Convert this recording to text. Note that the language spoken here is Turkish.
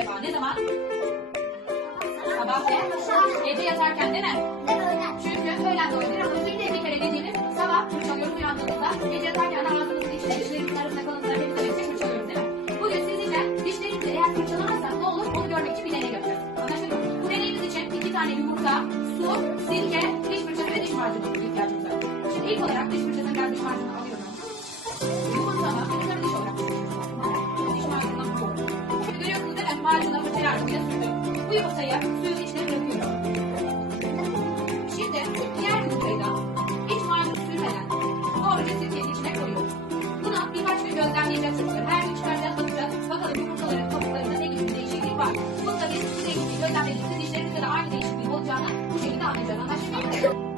zaman? Sabah ve gece yatarken değil mi? Çünkü öğlen de olabilir ama günde bir kere dediğimiz sabah fırçalıyoruz uyandığımızda. Gece yatarken de ağzımızı dişleri, dişlerimizin arasında kalanları temizlemek için fırçalıyoruz değil mi? Bugün sizinle dişlerimizi eğer fırçalamazsak ne olur onu görmek için bir deney yapacağız. Anlaşıldı mı? Bu deneyimiz için iki tane yumurta, su, sirke, diş fırçası ve diş macunu ihtiyacımız var. Şimdi ilk olarak diş fırçasını biraz diş macunu alıyorum. Bu yumurtayı suyun içine bırakıyorum. Şimdi diğer yumurtayı da hiç maymun sürmeden doğruca sütyenin içine koyuyorum. Buna birkaç gün gözlemleyeceksiniz. Her gün çıkaracağız bakacağız. Bakalım yumurtaların kabuklarında ne gibi bir değişiklik var. Bunu da biz sürekli gözlemlediğimiz dişlerimizde de aynı değişiklik olacağını bu şekilde anlayacağız. Anlaşılıyor mu?